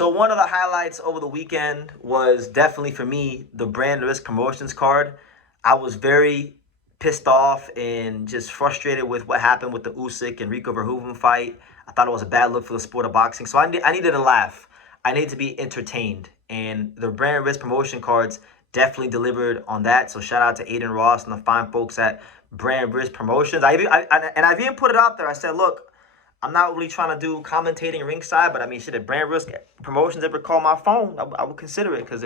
So one of the highlights over the weekend was definitely for me the brand risk promotions card. I was very pissed off and just frustrated with what happened with the Usyk and Rico Verhoeven fight. I thought it was a bad look for the sport of boxing. So I needed a laugh. I needed to be entertained. And the brand risk promotion cards definitely delivered on that. So shout out to Aiden Ross and the fine folks at Brand Risk Promotions. I've even put it out there. I said, look, I'm not really trying to do commentating ringside, but I mean, shit, if Brand Risk Promotions ever call my phone, I would consider it because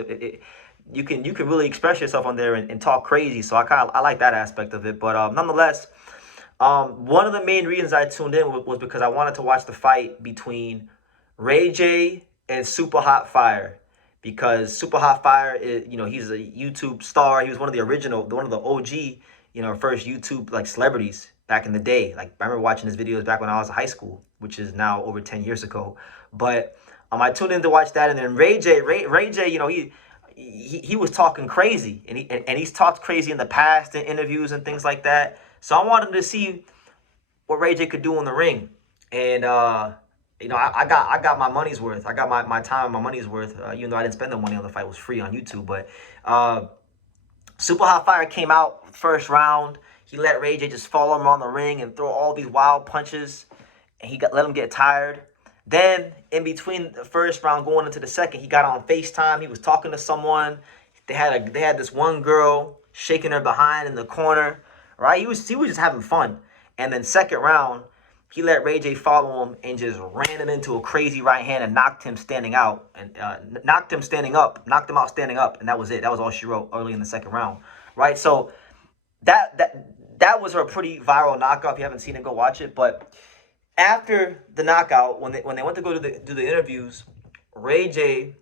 you can really express yourself on there and talk crazy. So I like that aspect of it. But nonetheless, one of the main reasons I tuned in was because I wanted to watch the fight between Ray J and Supa Hot Fire. Because Supa Hot Fire is, he's a YouTube star. He was one of the OG, first YouTube like celebrities back in the day. Like I remember watching his videos back when I was in high school, which is now over 10 years ago. But I tuned in to watch that, and then Ray J, he was talking crazy, and he's talked crazy in the past in interviews and things like that. So I wanted to see what Ray J could do in the ring, and I got my money's worth. I got my time and my money's worth. Even though I didn't spend the money on the fight, it was free on YouTube. But Supa Hot Fire came out first round. He let Ray J just follow him around the ring and throw all these wild punches, and let him get tired. Then in between the first round going into the second, he got on FaceTime. He was talking to someone. They had this one girl shaking her behind in the corner. Right? He was just having fun. And then second round, he let Ray J follow him and just ran him into a crazy right hand and knocked him standing out and knocked him out standing up, and that was it. That was all she wrote early in the second round, right? So that was a pretty viral knockout. If you haven't seen it, go watch it. But after the knockout, when they went to go do the interviews, Ray J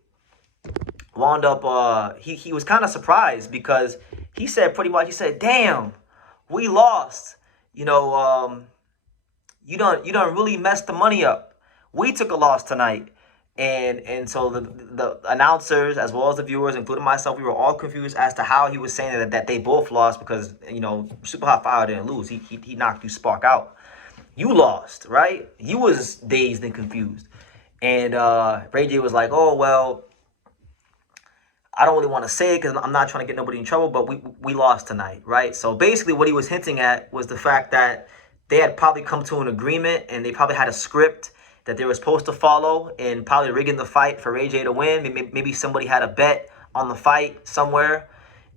wound up. He was kind of surprised because he said pretty much, he said, "Damn, we lost. You don't really mess the money up. We took a loss tonight." And so the announcers, as well as the viewers, including myself, we were all confused as to how he was saying that they both lost, because Supa Hot Fire didn't lose. He knocked you Spark out. You lost, right? You was dazed and confused. And Ray J was like, "Oh well, I don't really want to say it because I'm not trying to get nobody in trouble, but we lost tonight," right? So basically what he was hinting at was the fact that they had probably come to an agreement, and they probably had a script that they were supposed to follow, and probably rigging the fight for Ray J to win. Maybe somebody had a bet on the fight somewhere,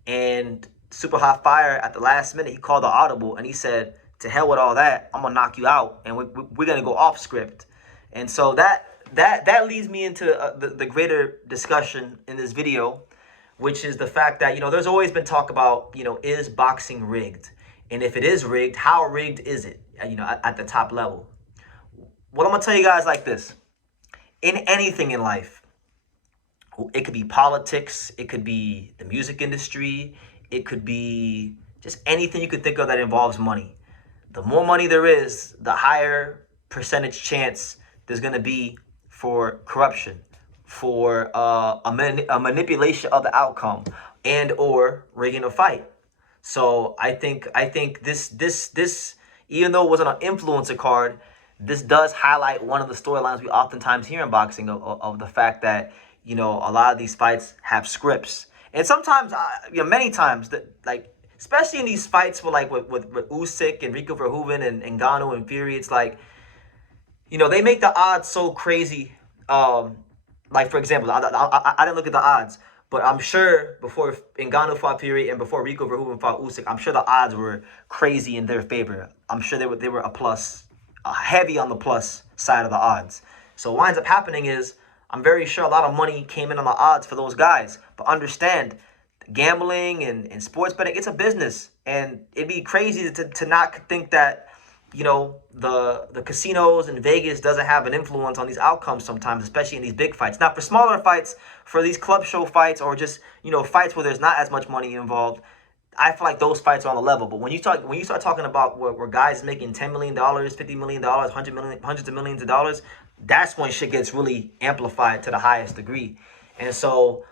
and Supa Hot Fire at the last minute, he called the audible, and he said, "To hell with all that, I'm gonna knock you out, and we're gonna go off script." And so that leads me into the greater discussion in this video, which is the fact that there's always been talk about is boxing rigged, and if it is rigged, how rigged is it? At the top level. Well, I'm gonna tell you guys like this: in anything in life, it could be politics, it could be the music industry, it could be just anything you could think of that involves money. The more money there is, the higher percentage chance there's gonna be for corruption, for a manipulation of the outcome, and or rigging a fight. So I think this, even though it wasn't an influencer card, this does highlight one of the storylines we oftentimes hear in boxing of the fact that a lot of these fights have scripts, and sometimes many times that, like, especially in these fights with Usyk and Rico Verhoeven and Ngannou and Fury, it's like they make the odds so crazy. Like, for example, I didn't look at the odds, but I'm sure before Ngannou fought Fury and before Rico Verhoeven fought Usyk, I'm sure the odds were crazy in their favor. I'm sure they were a plus, heavy on the plus side of the odds. So what winds up happening is, I'm very sure a lot of money came in on the odds for those guys. But understand, gambling and sports betting, it's a business, and it'd be crazy to not think that the casinos in Vegas doesn't have an influence on these outcomes sometimes, especially in these big fights. Now, for smaller fights, for these club show fights, or just fights where there's not as much money involved, I feel like those fights are on the level. But when you start talking about where guys making $10 million, $50 million, hundreds of millions of dollars, that's when shit gets really amplified to the highest degree. And so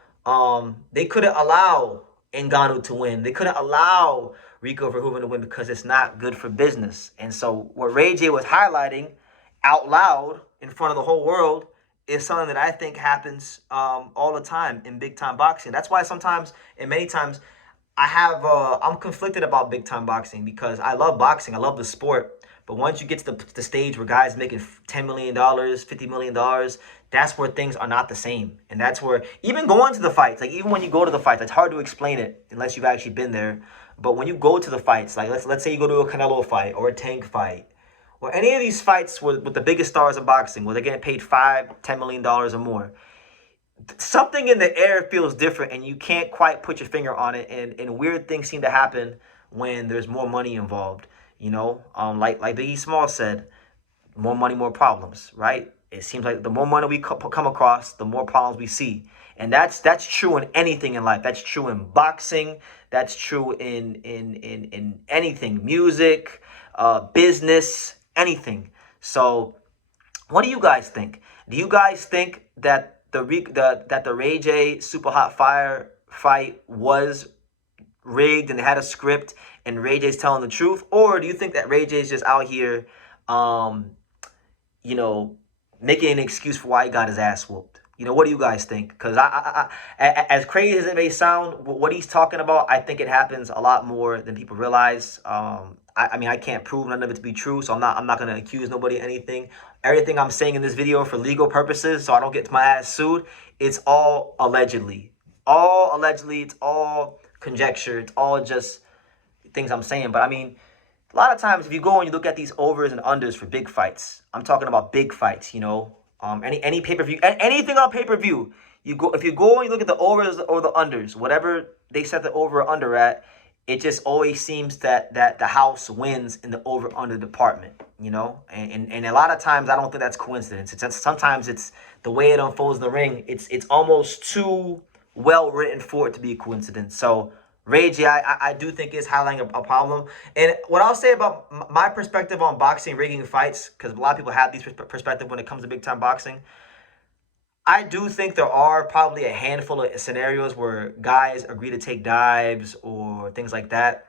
they couldn't allow Ngannou to win. They couldn't allow Rico Verhoeven to win because it's not good for business. And so what Ray J was highlighting out loud in front of the whole world is something that I think happens all the time in big time boxing. That's why sometimes and many times I'm conflicted about big time boxing because I love boxing, I love the sport. But once you get to the stage where guys making $10 million, $50 million, that's where things are not the same. And that's where even going to the fights, like even when you go to the fights, it's hard to explain it unless you've actually been there. But when you go to the fights, like let's say you go to a Canelo fight or a Tank fight, or any of these fights with the biggest stars of boxing, where they're getting paid $5, $10 million or more, something in the air feels different, and you can't quite put your finger on it. And weird things seem to happen when there's more money involved. Like Biggie Small said, more money, more problems, right? It seems like the more money we come across, the more problems we see. And that's true in anything in life. That's true in boxing. That's true in anything, music, business, anything. So, what do you guys think? Do you guys think that the Ray J Supa Hot Fire fight was rigged and they had a script and Ray J's telling the truth, or do you think that Ray J's just out here, um, you know, making an excuse for why he got his ass whooped? What do you guys think? Because as crazy as it may sound, what he's talking about, I think it happens a lot more than people realize. I mean, I can't prove none of it to be true, so I'm not gonna accuse nobody of anything. Everything I'm saying in this video for legal purposes, so I don't get my ass sued, it's all allegedly. All allegedly, it's all conjecture, it's all just things I'm saying. But I mean, a lot of times if you go and you look at these overs and unders for big fights, I'm talking about big fights, any pay-per-view, anything on pay-per-view, if you go and you look at the overs or the unders, whatever they set the over or under at, it just always seems that the house wins in the over under department, and a lot of times I don't think that's coincidence. Sometimes it's the way it unfolds in the ring. It's almost too well written for it to be a coincidence. So Ray J, I do think is highlighting a problem. And what I'll say about my perspective on boxing, rigging fights, because a lot of people have these perspective when it comes to big time boxing, I do think there are probably a handful of scenarios where guys agree to take dives or things like that.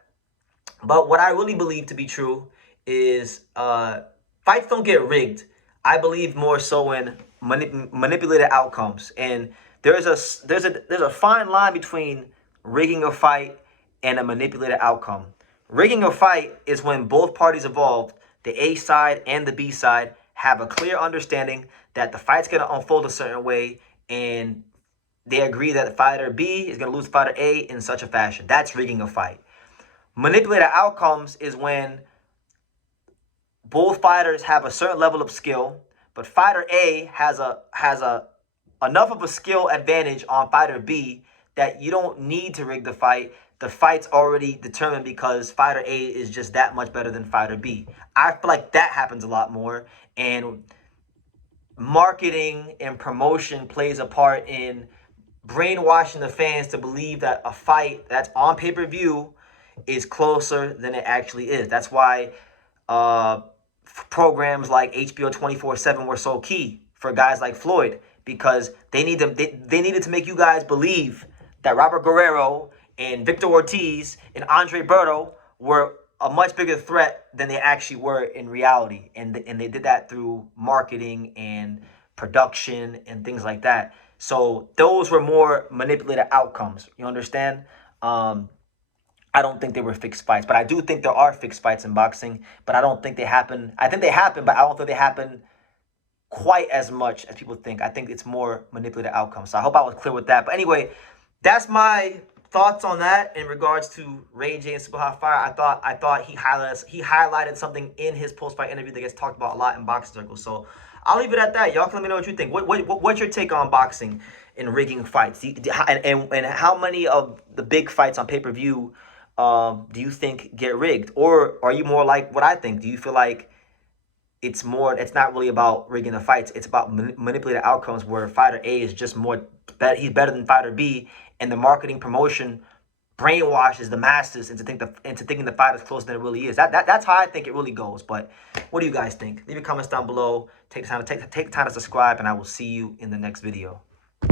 But what I really believe to be true is fights don't get rigged. I believe more so in manipulated outcomes. And there's a fine line between rigging a fight and a manipulated outcome. Rigging a fight is when both parties involved, the A side and the B side, have a clear understanding that the fight's going to unfold a certain way, and they agree that fighter B is going to lose fighter A in such a fashion. That's rigging a fight. Manipulated outcomes is when both fighters have a certain level of skill, but fighter A has a enough of a skill advantage on fighter B that you don't need to rig the fight. The fight's already determined because fighter A is just that much better than fighter B. I feel like that happens a lot more, and marketing and promotion plays a part in brainwashing the fans to believe that a fight that's on pay-per-view is closer than it actually is. That's why programs like HBO 24/7 were so key for guys like Floyd, because they needed to make you guys believe that Robert Guerrero and Victor Ortiz and Andre Berto were a much bigger threat than they actually were in reality. And they did that through marketing and production and things like that. So those were more manipulated outcomes. You understand? I don't think they were fixed fights, but I do think there are fixed fights in boxing, but I don't think they happen. I think they happen, but I don't think they happen quite as much as people think. I think it's more manipulated outcomes. So I hope I was clear with that. But anyway, that's my thoughts on that in regards to Ray J and Supa Hot Fire. I thought he highlighted something in his post-fight interview that gets talked about a lot in boxing circles. So I'll leave it at that. Y'all can let me know what you think. What's your take on boxing and rigging fights? And how many of the big fights on pay-per-view do you think get rigged? Or are you more like what I think? Do you feel like it's not really about rigging the fights, it's about manipulated outcomes where fighter A is just he's better than fighter B, and the marketing promotion brainwashes the masses into thinking the fight is closer than it really is. That's how I think it really goes. But what do you guys think? Leave your comments down below. Take the time to subscribe, and I will see you in the next video.